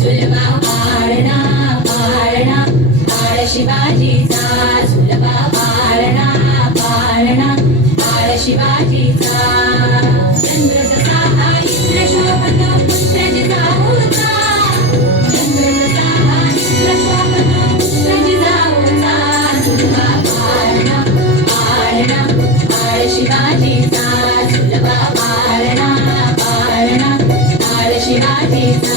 सुलभा पाळणा पाळणा पाळ शिवाजीचा सुलभा पाळणा पाळणा पाळ शिवाजीचा चंद्र जसा हा इंद्र शोभतो पुत्र जिजाऊचा चंद्र जसा हा इंद्र शोभतो पुत्र जिजाऊचा सुलभा पाळणा पाळणा पाळ शिवाजीचा सुलभा पाळणा पाळणा पाळ शिवाजीचा